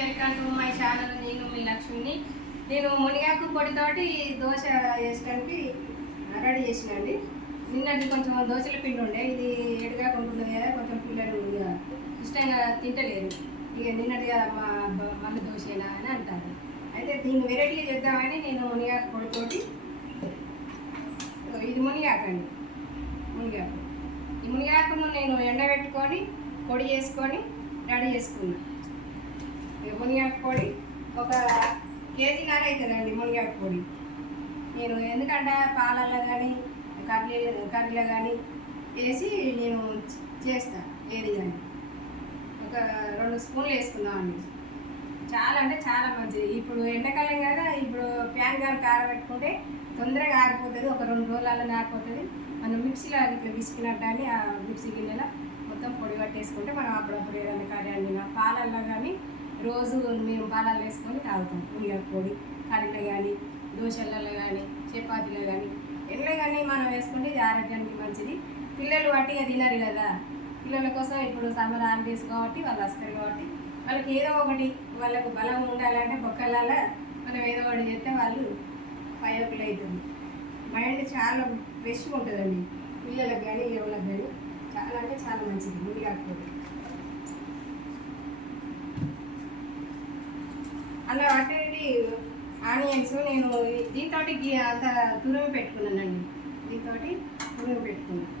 Welcome to my channel. నేను మీ లక్ష్మిని. నేను మునిగాకు పొడితోటి దోశ వేసడానికి రెడీ చేసినండి. నిన్నటి కొంచెం దోశల పిండి ఉండే, ఇది ఎడుగా ఉంటుంది కదా, కొంచెం పిల్లలు ఇష్టంగా తింటలేరు. ఇక నిన్నటి మళ్ళీ దోశనా అని అంటారు. అయితే దీన్ని వెరైటీగా చేద్దామని నేను మునిగాకు పొడితోటి, ఇది మునిగాకండి, మునిగాకు. ఈ మునిగాకును నేను ఎండబెట్టుకొని పొడి చేసుకొని రెడీ చేసుకున్నాను. మునిగాకు పొడి ఒక కేజీన్నర అవుతుందండి. మునిగాకు పొడి నేను ఎందుకంటే పాలల్లో కానీ కర్రీలో కానీ వేసి నేను చేస్తాను. ఏది కానీ ఒక 2 స్పూన్లు వేసుకుందామండి. చాలా అంటే చాలా మంచిది. ఇప్పుడు ఎండాకాలం కదా, ఇప్పుడు ప్యాన్ కానీ కారబెట్టుకుంటే తొందరగా ఆరిపోతుంది. ఒక 2 రోజులలో ఆరిపోతుంది. మనం మిక్సీలో ఇట్లా విసుకున్నట్టు అని ఆ మిక్సీ గిన్నెలో మొత్తం పొడి పట్టేసుకుంటే మనం అప్పుడప్పుడు ఏదైనా కర్రీ వండినా పాలల్లో కానీ రోజు మేము పాలల్లో వేసుకొని తాగుతాం. మునిగాకు పొడి కర్రీలో కానీ, దోశలలో కానీ, చపాతీలో కానీ, ఎట్లా కానీ మనం వేసుకుంటే ఇది ఆరోగ్యానికి మంచిది. పిల్లలు వాటిగా తినరు కదా, పిల్లల కోసం ఇప్పుడు సమ్మర్ హాలిడేస్ కాబట్టి వాళ్ళు వస్తారు కాబట్టి వాళ్ళకి ఏదో ఒకటి, వాళ్ళకు బలం ఉండాలంటే బొక్కలలో మనం ఏదో ఒకటి చేస్తే వాళ్ళు పైపులు అవుతుంది. మైండ్ చాలా ఫ్రెష్గా ఉంటుందండి. పిల్లలకు కానీ ఎవరికి కానీ చాలా అంటే చాలా మంచిది మునిగాకు పొడి. అలా వాటి ఆనియన్స్ నేను దీంతో అంత తురిమి పెట్టుకున్నానండి. దీంతో తురిమి పెట్టుకున్నాను.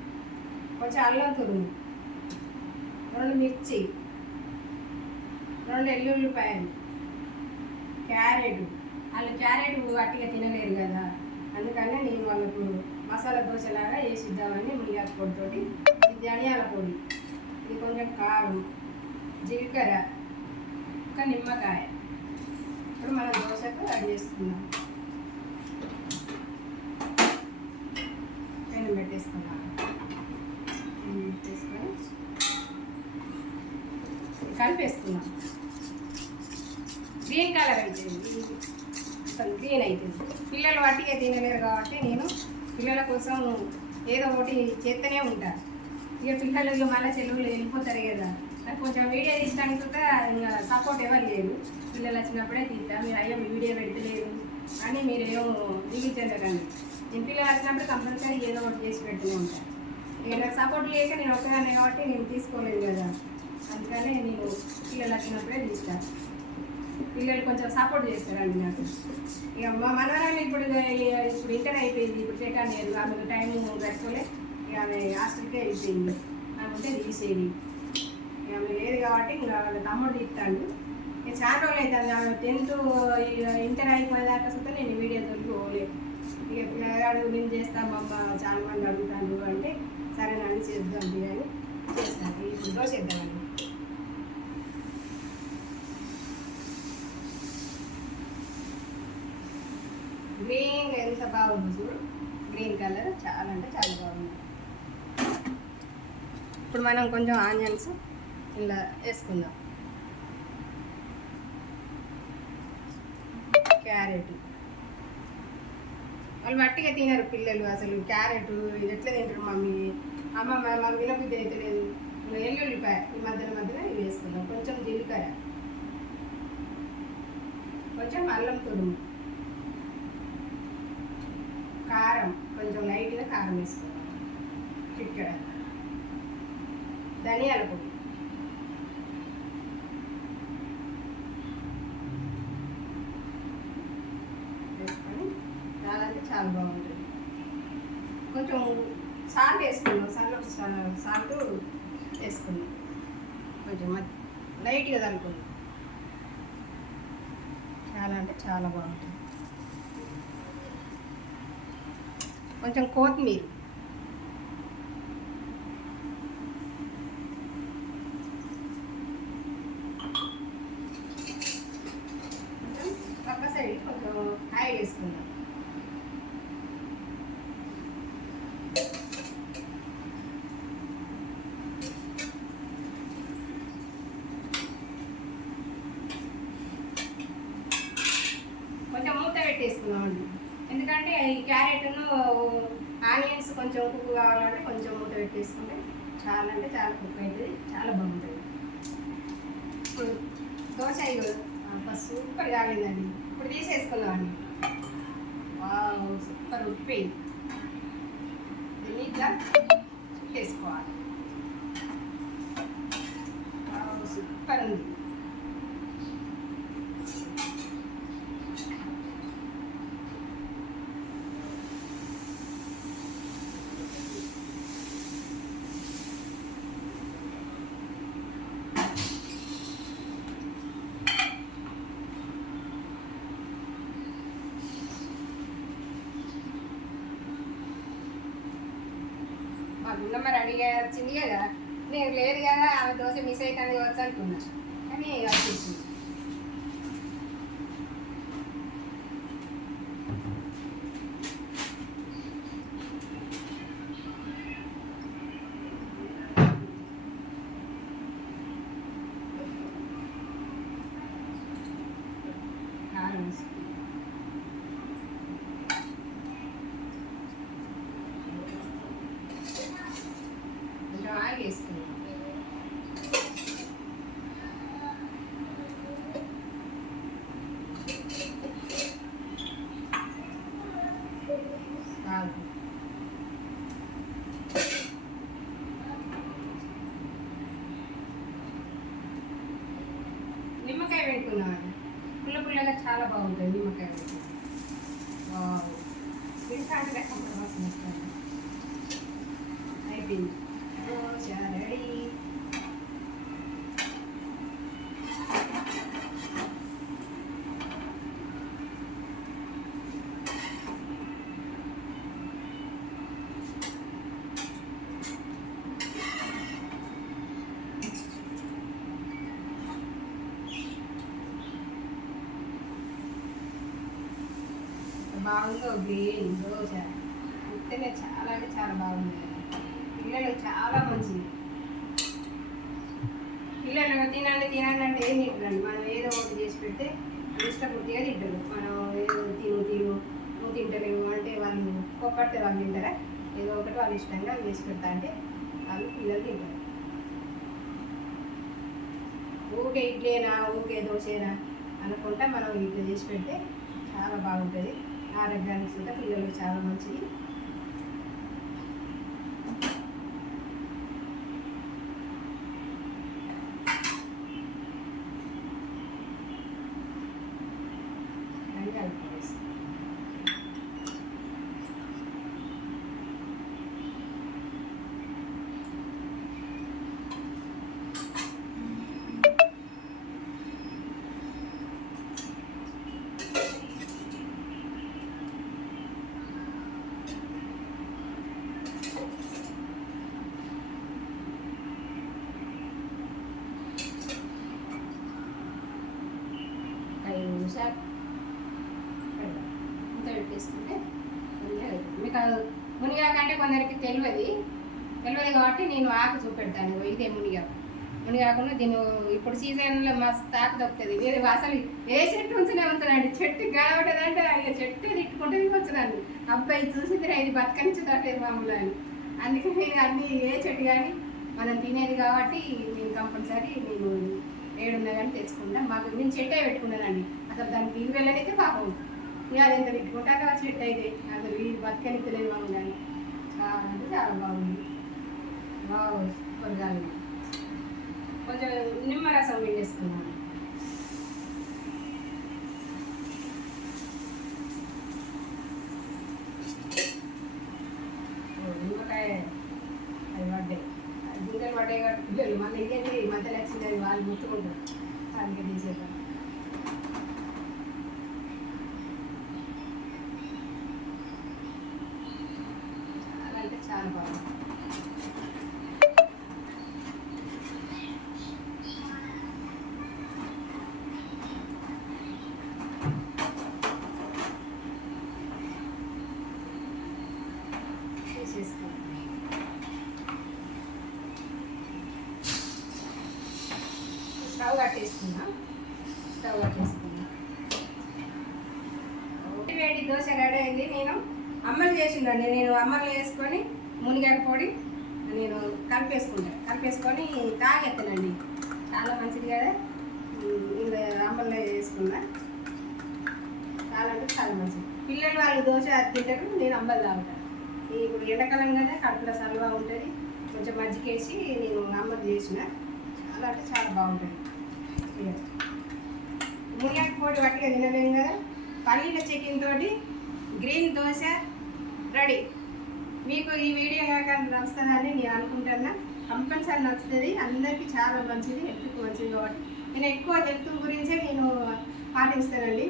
కొంచెం అల్లం తురుము, 2 మిర్చి, 2 ఎల్లుల్లిపాయలు, క్యారెట్. వాళ్ళు క్యారెట్ అట్టిగా తినలేరు కదా, అందుకనే నేను వాళ్ళకు మసాలా దోశలాగా వేసిద్దామని మునిగాకు పొడితోటి. ఇది ధనియాల పొడి, ఇది కొంచెం కారం, జీలకర్ర, ఒక నిమ్మకాయ. ఇప్పుడు మనం దోశకు రెడీ చేసుకుందాం. పెనం పెట్టేసుకుందాం. పెట్టేసుకొని కలిపేసుకుందాం. గ్రీన్ కలర్ అవుతుంది, గ్రీన్ అవుతుంది. పిల్లలు వాటికే తినలేరు కాబట్టి నేను పిల్లల కోసం ఏదో ఒకటి చేస్తూనే ఉంటాను. ఇక పిల్లలు మళ్ళీ చెరువులు వెళ్ళిపోతారు కదా, నాకు కొంచెం వీడియో తీయడానికి కూడా ఇంకా సపోర్ట్ ఎవరు లేరు. పిల్లలు వచ్చినప్పుడే తీస్తాను. మీరు అయ్యో వీడియో పెడతలేరు అని మీరు ఏమో దిగించండి. నేను పిల్లలు వచ్చినప్పుడు కంపల్సరీ ఏదో ఒకటి చేసి పెడుతూనే ఉంటాను. ఇక నాకు సపోర్ట్ లేక నేను ఒక్కదాన్ని కాబట్టి నేను తీసుకోలేదు కదా, అందుకనే నేను పిల్లలు వచ్చినప్పుడే తీస్తాను. పిల్లలు కొంచెం సపోర్ట్ చేస్తారండి నాకు. ఇక మా మనవరాలు ఇప్పుడు ఇంటర్ అయిపోయింది, ఇప్పుడు సెకండ్ ఇయర్. ఆమెకు టైం గడుచుకోలే, ఇక ఆమె హాస్టల్కే అయిపోయింది. ఆమె ఉంటే తీసేది, ఇక ఆమె లేదు కాబట్టి ఇంకా వాళ్ళ తమ్ముడు తీస్తాడు. ఇక చాలా రోజులు అవుతుంది. ఆమె 10th ఇంటర్ అయిపోయేదాకా వస్తే నేను వీడియో దొరికి పోలేదు. ఇక పిల్లగాడు నేను చేస్తామమ్మ చాలా మంది అడుగుతాను అంటే సరేనండి చేద్దాం అని చేస్తాను. ఇప్పుడు దోశ చేద్దామండి. గ్రీన్ ఎంత బాగుంది చూడు, గ్రీన్ కలర్ చాలా అంటే చాలా బాగుంది. ఇప్పుడు మనం కొంచెం ఆనియన్స్ ఇలా వేసుకుందాం. క్యారెట్ వాళ్ళు వట్టిగా తినరు పిల్లలు. అసలు క్యారెట్ ఇది ఎట్లా తింటారు మమ్మీ, అమ్మ మాకు వినబుద్ధి అయితే లేదు. ఎల్లుల్లిపాయ ఈ మధ్యన ఇవి వేసుకుందాం. కొంచెం జీలకర్ర, కొంచెం అల్లం తురుము, కారం, కొంచెం లైట్గా కారం వేసుకోవాలి, చిటికెడ ధనియాల పొడి, వేసుకొని చాలా అంటే చాలా బాగుంటుంది. కొంచెం సాల్ట్ వేసుకున్నాం, సాల్ట్ వేసుకున్నాం, కొంచెం లైట్గా తలుపుకున్నాం. చాలా అంటే చాలా బాగుంటుంది. కొంచెం కొత్తిమీర, పక్క సైడ్ కొంచెం ఆయిల్ వేసుకుందాం. కొంచెం మూత పెట్టేసుకుందామండి. ఎందుకంటే ఈ క్యారెట్ను ఆనియన్స్ కొంచెం కుక్ కావాలంటే కొంచెం మూత పెట్టేసుకుంటే చాలా అంటే చాలా కుక్ అవుతుంది, చాలా బాగుంటుంది. ఇప్పుడు దోశ ఇది సూపర్ కాలేదండి. ఇప్పుడు తీసేసుకుందామండి. వావ్ సూపర్ ఉప్పి దీన్ని ఇట్లా చుట్టేసుకోవాలి. వావ్ సూపర్ ఉంది. మా గుండమ్మ రెడీగా వచ్చింది కదా, నేను లేదు కదా ఆమె దోశ మిస్ అవుతుంది కావచ్చు అనుకున్నా, కానీ వచ్చేసింది. ఆయిల్ వేసుకున్నాం. నిమ్మకాయ పెట్టుకున్నామండి. పుల్ల పుల్లగా చాలా బాగుంటుంది నిమ్మకాయ పెట్టుకున్నాం. తింటాంటే వాసన వస్తుంది. అయిపోయింది దోశ రెడీ. బాగుందో గ్రీన్ దోశ అంతేనే, చాలా అంటే చాలా బాగుంది. పిల్లలకు చాలా మంచిది. పిల్లలు తినండి తినండి అంటే ఏం తింటారండి. మనం ఏదో ఒకటి చేసి పెడితే ఇష్టపూర్తిగా తింటారు. మనం ఏదో నువ్వు తింటలేవు అంటే వాళ్ళు ఒక్కటే వాళ్ళు తింటారా? ఏదో ఒకటి వాళ్ళు ఇష్టంగా చేసి పెడతా అంటే వాళ్ళు పిల్లలు తింటారు. ఊకే ఇడ్లీనా ఊకే దోశనా అనుకుంటా మనం ఇట్లా చేసి పెడితే చాలా బాగుంటుంది. ఆరోగ్యానికి కూడా పిల్లలకు చాలా మంచిది. ఇంత పెట్టేసుకుంటే మీకు మునిగాకు అంటే కొందరికి తెలియదు కాబట్టి నేను ఆకు చూపెడతాను. ఇదే మునిగాకుండా దీన్ని ఇప్పుడు సీజన్లో మస్తు ఆకు దొరుకుతుంది. వేరే అసలు ఏ చెట్టు ఉంచనండి. చెట్టు కనబడదంటే ఇక చెట్టు తిట్టుకుంటే వచ్చునండి. అబ్బాయి చూసింది ఇది బతకనిచ్చేటట్లేదు మామూలు అని. అందుకని నేను అన్ని ఏ చెట్టు కానీ మనం తినేది కాబట్టి నేను కంపల్సరీ నేను ఏడున్నా కానీ తెచ్చుకుంటా. మాకు నేను చెట్టే పెట్టుకున్నానండి. అసలు దానికి వీలు వెళ్ళనైతే పాపం ఇక అది ఎంత పెట్టుకుంటాక చెట్టు అయితే అసలు వీలు బతకనిత్తలేదు మామూలు కానీ చాలా అంటే చాలా బాగుంది. బాగా కొంచెం నిమ్మరసం వేసుకున్నాను. నిమ్మకాయ అది పడ్డాయి, గింజలు పడ్డాయి కాబట్టి పిల్లలు మళ్ళీ ఇదేంటి మధ్యలో వచ్చింది అది వాళ్ళు ముట్టుకుంటారు. అందుకే తీసేద్దాం. చాలా అంటే చాలా బాగుంది. స్టవ్ కట్టేసుకున్నా. వేడి దోశ రెడీ అయింది. నేను అమ్మలు చేసిండండి. నేను అమ్మలు వేసుకొని మునిగాక పొడి నేను కలిపేసుకొని తాగెత్తానండి. చాలా మంచిది కదా. ఇలా అంబల్లో వేసుకున్నా. చాలా అంటే చాలా మంచిది. పిల్లలు వాళ్ళు దోశ తింటారు, నేను అంబలు తాగుతాను. ఇప్పుడు ఎండాకాలం కదా, కడుపులో సలవా ఉంటుంది, కొంచెం మజ్జిగేసి నేను అంబలు చేసిన. చాలా అంటే చాలా బాగుంటుంది. మునిగాకు పొడి వట్టిగా తినలేము కదా, పల్లీల చికెన్ తోటి గ్రీన్ దోశ రెడీ. మీకు ఈ వీడియో కాక నచ్చుతుందని నేను అనుకుంటున్నా. కంపల్సరీ నచ్చుతుంది, అందరికీ చాలా మంచిది, హెల్త్కి మంచిది. కాబట్టి నేను ఎక్కువ హెల్త్ గురించే నేను పాటిస్తానండి.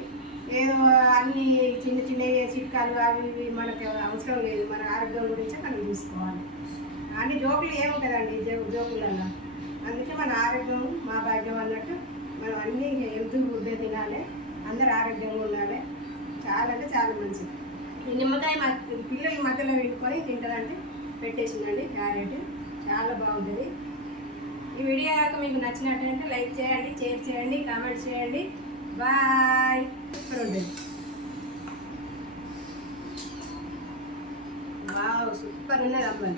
ఏదో అన్ని చిన్న చిన్న చిట్కాలు అవి ఇవి మనకు అవసరం లేదు. మన ఆరోగ్యం గురించే మనం చూసుకోవాలి. అన్ని జోకులు ఏముంటుందండి జోకులలో. అందుకే మన ఆరోగ్యం మా భాగ్యం అన్నట్టు మనం అన్నీ హెల్త్ ఫుడ్డే తినాలి, అందరు ఆరోగ్యంగా ఉండాలి. చాలా అంటే చాలా మంచిది. ఈ నిమ్మకాయ పిల్లల మధ్యలో పెట్టుకొని తింటారంటే పెట్టేసిందండి క్యారెట్, చాలా బాగుంటుంది. ఈ వీడియో కనుక మీకు నచ్చినట్టయితే లైక్ చేయండి, షేర్ చేయండి, కామెంట్ చేయండి. బాయ్. సూపర్ ఉంటుంది. వావ్, సూపర్ ఉన్నది అమ్మాయి.